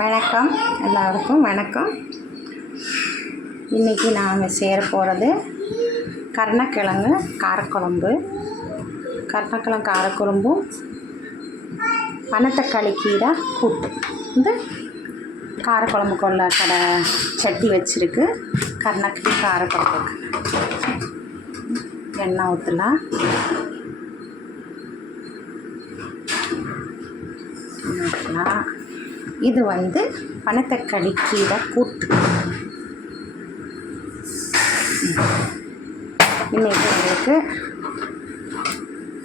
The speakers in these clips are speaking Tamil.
வணக்கம், எல்லாருக்கும் வணக்கம். இன்றைக்கி நாம் சேர போகிறது கருணக்கிழங்கு காரக்குழம்பு. கருணக்கிழங்கு காரக்குழம்பும் பனத்தக்காளி கீரை கூட்டு. இந்த காரக்குழம்பு கொள்ள கடை சட்டி வச்சுருக்கு. கருணக்கிழங்கு காரக்குழம்புக்கு எண்ணெய் ஊற்றலாம். இது பனத்தக்காளி கீரை கூட்டு. இன்றைக்கி உங்களுக்கு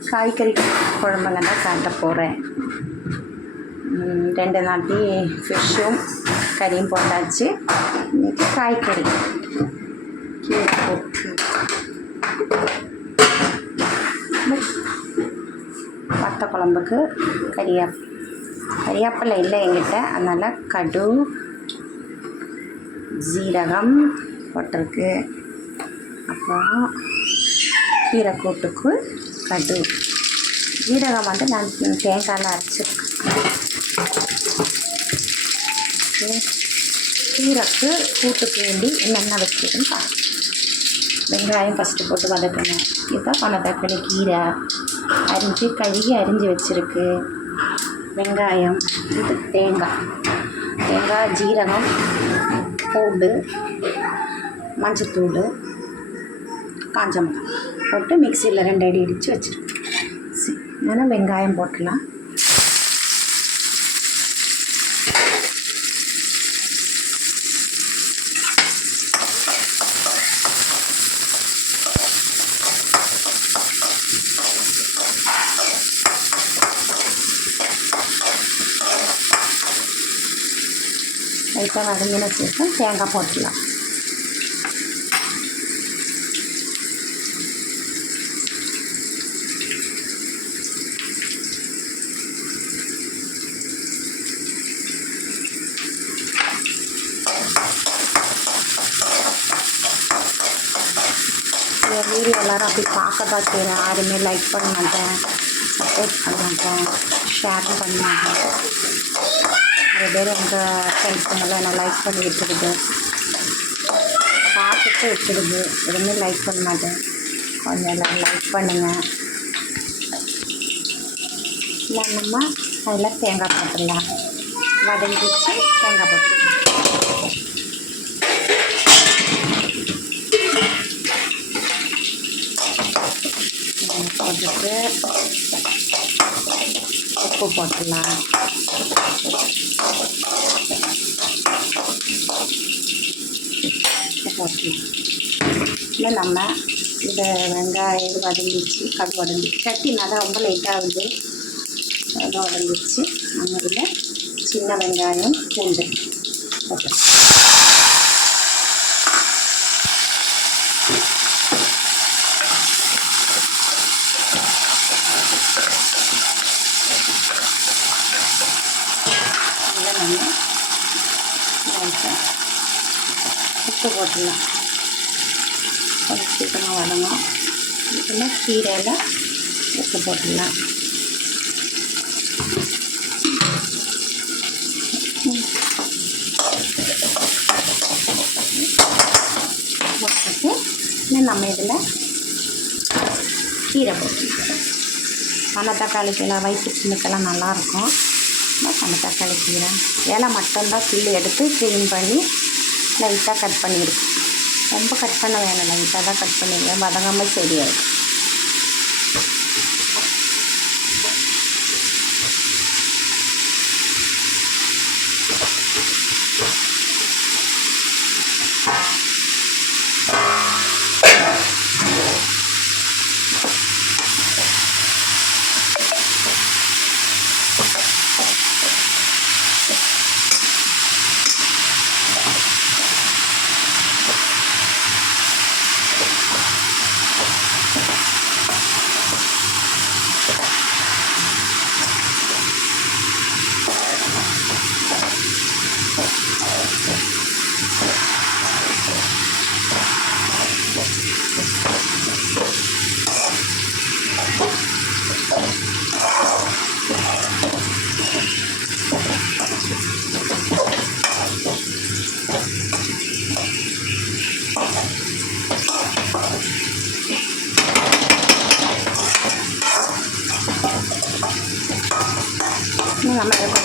காய்கறி குழம்புங்க தான் காட்ட போகிறேன். 2 நாட்டி ஃபிஷ்ஷும் கறியும் போட்டாச்சு. இன்றைக்கி காய்கறி கீரை கூட்டு. வத்த குழம்புக்கு கறியாப்பிலை இல்லை என்கிட்ட, அதனால் கடு ஜீரகம் போட்டிருக்கு. அப்புறம் கீரை கூட்டுக்கு கடு ஜீரகம் நான் தேங்காயில் அரைச்சிருக்கேன். கீரைக்கு கூட்டுக்கு வேண்டி என்னென்ன வச்சுருக்குன்னு பார்க்கலாம். வெங்காயம் ஃபஸ்ட்டு போட்டு வதக்கணும். இதுதான் பனத்தக்காளி கீரை கழுகி அரிஞ்சு வச்சுருக்கு. வெங்காயம், இது தேங்காய், ஜீரகம், பூண்டு, மஞ்சத்தூள், காஞ்ச மிளகாய் போட்டு மிக்சியில் 2 அடி இடித்து வச்சுருக்கேன். சரி, அதனால் வெங்காயம் போட்டுடலாம். லைட்டாக வதங்கின சேர்த்து தேங்காய் போட்டுடலாம். வீடியோ எல்லோரும் அப்படி பார்க்க தான் செய்கிறேன். யாருமே லைக் பண்ண மாட்டேன், சப்போர்ட் பண்ண மாட்டேன், ஷேரும் பண்ண மாட்டேன். நிறைய பேர் எங்கள் ஃப்ரெண்ட்ஸுங்கெல்லாம் என்ன லைக் பண்ணி விட்டுடுது, பார்த்துட்டு விட்டுடுது. எதுவுமே லைக் பண்ண மாட்டேன். கொஞ்சம் எல்லோரும் லைக் பண்ணுங்கள். இல்லை நம்ம அதில் தேங்காய் போட்டுடலாம். வதங்கிச்சு தேங்காய் போட்டுடலாம். போட்டுட்டு உப்பு போட்டுடலாம். இல்லை நம்ம இந்த வெங்காயம் இது வதங்கிச்சு, கடு வதங்கிச்சு, சட்டினா தான் ரொம்ப லைட்டாகுது. அது வதங்கிச்சு. நம்ம இதில் சின்ன வெங்காயம், பூண்டு போட்டு உப்பு போட்டுடலாம். கொஞ்சம் சீக்கிரமாக வதங்கும். இதில் கீரையில் உப்பு போட்டுடலாம். போட்டுட்டு நம்ம இதில் கீரை போட்டுக்கலாம். பனத்தக்காளிக்கெல்லாம் வயிற்று சின்னுக்கெல்லாம் நல்லாயிருக்கும். பனத்தக்காளி கீரை இலை மட்டும்தான் கிள்ளி எடுத்து க்ளீன் பண்ணி லைட்டாக கட் பண்ணியிருக்கேன். ரொம்ப கட் பண்ண வேணும், லைட்டாக தான் கட் பண்ணிடுவேன். வதங்காமல் சரியாயிடும்.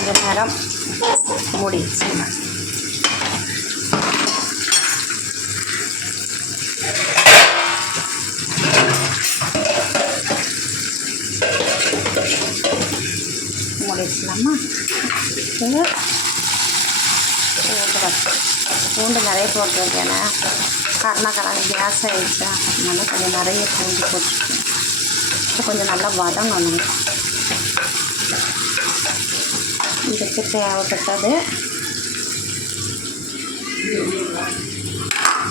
கொஞ்ச நேரம் மூடி வச்சுக்கலாம். மூடி வச்சுக்கலாமா? பூண்டு நிறைய போட்டுருக்கு. ஏன்னா கருணக்கிழங்கு கேஸ் ஆகிடுச்சா, அதனால் கொஞ்சம் நிறைய பூண்டு போட்டுருக்கேன். இப்போ கொஞ்சம் நல்லா வதங்கணும். இதுக்கு தேவைப்பட்டது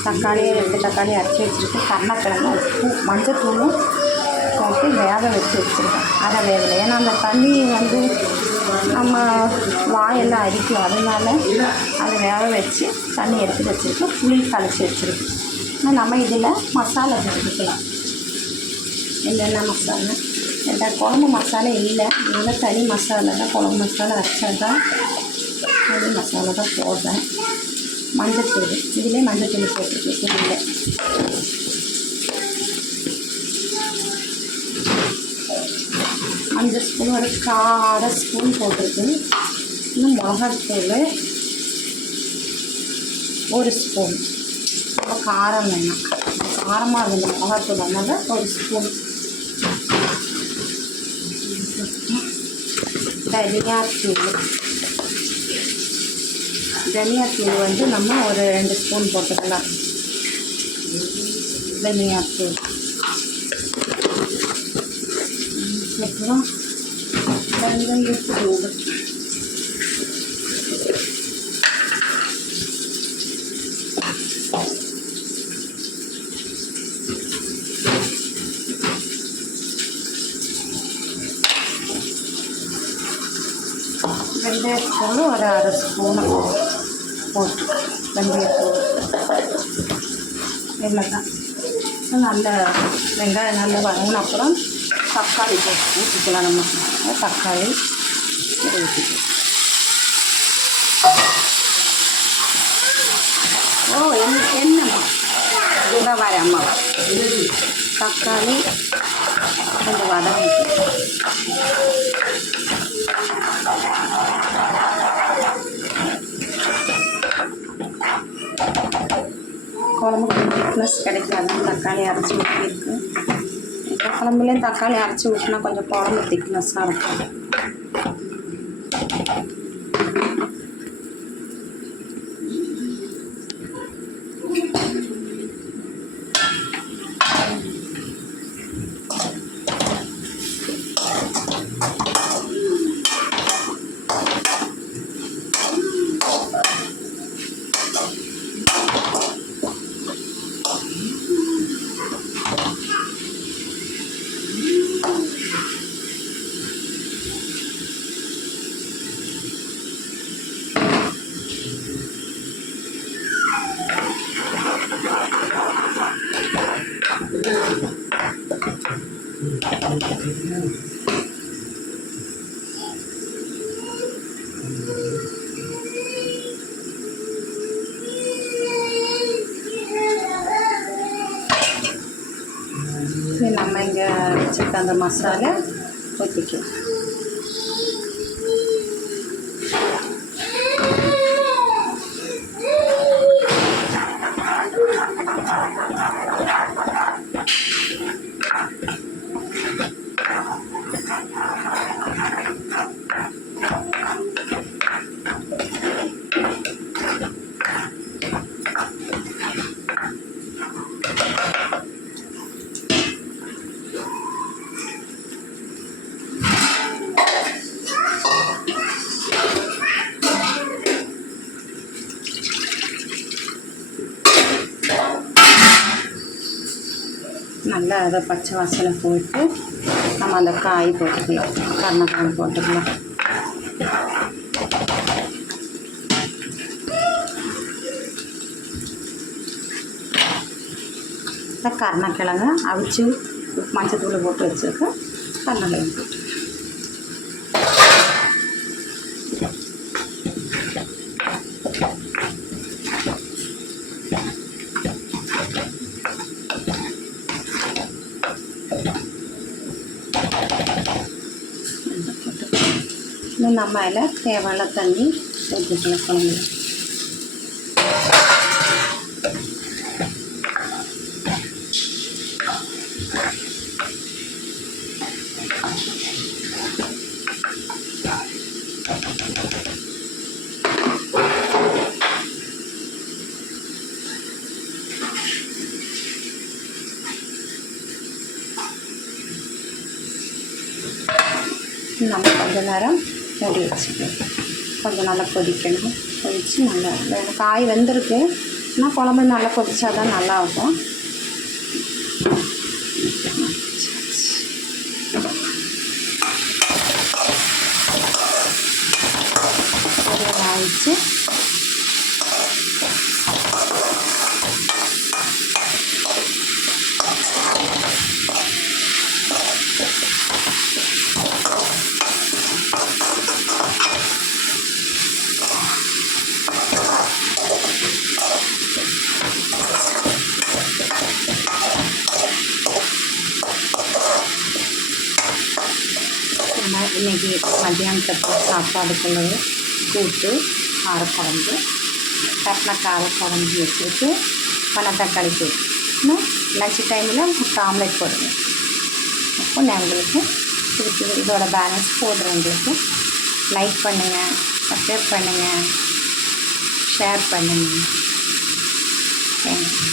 தக்காளி 2 தக்காளி அரைச்சி வச்சுருக்கு. கருணக்கிழங்கு உப்பு மஞ்சத்தூளும் போட்டு வேக வச்சு வச்சுருக்கேன். அதை வேகலை, ஏன்னா அந்த தண்ணி நம்ம வாயெல்லாம் அரிக்கும். அதனால அதை வேக வச்சு தண்ணி எடுத்து வச்சுருக்கேன். புளி கரைச்சி வச்சுருக்கேன். நம்ம இதில் மசாலா போட்டுக்கலாம். என்னென்ன மசாலா, எல்லா குழம்பு மசாலா இல்லை, இதெல்லாம் தனி மசாலா தான். குழம்பு மசாலா அரைச்சா தான் தனி மசாலா தான் போடுறேன். மஞ்சத்தூள் இதிலே மஞ்சத்தூள் போட்டிருக்கு. புளியில் மஞ்சள் ஸ்பூன் ஒரு 1/4 ஸ்பூன் போட்டிருக்கு. இன்னும் மிளகாத்தூள் 1 ஸ்பூன். ரொம்ப காரம் வேணாம், காரமாக இருந்தது மிளகாத்தூள், அதனால 1 ஸ்பூன். தனியாத்தூள் நம்ம ஒரு 2 ஸ்பூன் போட்டுக்கலாம். தனியாத்தூள் அப்புறம் வெங்காயத்தூள், வெந்தயத்தூள் ஒரு 1/2 ஸ்பூனு போட்டு வெந்தயத்தூள் இவ்வளோதான். நல்ல வெங்காயம் நல்லா வதங்கின அப்புறம் தக்காளி போட்டு ஊற்றிக்கலாம். நம்ம தக்காளி ஊற்றிக்கலாம். என்னம்மா கூட வர அம்மா தக்காளி கொஞ்சம் வதங்கி குழம்பு கொஞ்சம் திக்னஸ் கிடைக்காது. தக்காளி அரைச்சி ஊற்றிருக்கு. இப்போ குழம்புலேயும் தக்காளி அரைச்சி ஊற்றினா கொஞ்சம் குழம்பு திக்னஸ்ஸாக இருக்கும். நம்ம இங்கே வச்சுருக்க அந்த மசாலா ஊற்றிக்கலாம். நல்லா அதை பச்சை வாசனை போட்டு நம்ம அந்த காய் போட்டுக்கலாம். கருணக்கிழங்கு போட்டுக்கலாம். கருணக்கிழங்கு அவிச்சு மஞ்சத்தூள் போட்டு வச்சுருக்கேன். கருணக்கிழங்கு போட்டு நம்ம அதில் தேவையான தண்ணி ஊற்றிக்கலாம் குழம்புல. நம்ம கொஞ்ச நேரம் மூடி வச்சுக்கணும். கொஞ்சம் நல்லா கொதிக்கணும். கொதித்து நல்லா காய் வெந்திருக்கு. ஆனால் குழம்பு நல்லா கொதிச்சா தான் நல்லாயிருக்கும். ஆயிடுச்சு. நம்ம இன்றைக்கி மத்தியானத்துக்கு சாப்பாடுக்குள்ளே கூட்டு, காரக்குழம்பு, கட்டின காரக்குழம்பு வச்சுருக்கு. பனத்தக்காளி கூட்டு. இன்னும் லஞ்ச் டைமில் முட்டை ஆம்லேட் போடுவேன். அப்போ நான் உங்களுக்கு திருப்பி இதோட பேலன்ஸ் போடுறவங்களுக்கு லைக் பண்ணுங்கள், சப்ஸ்கிரைப் பண்ணுங்கள், ஷேர் பண்ணுங்கள். தேங்க்யூ.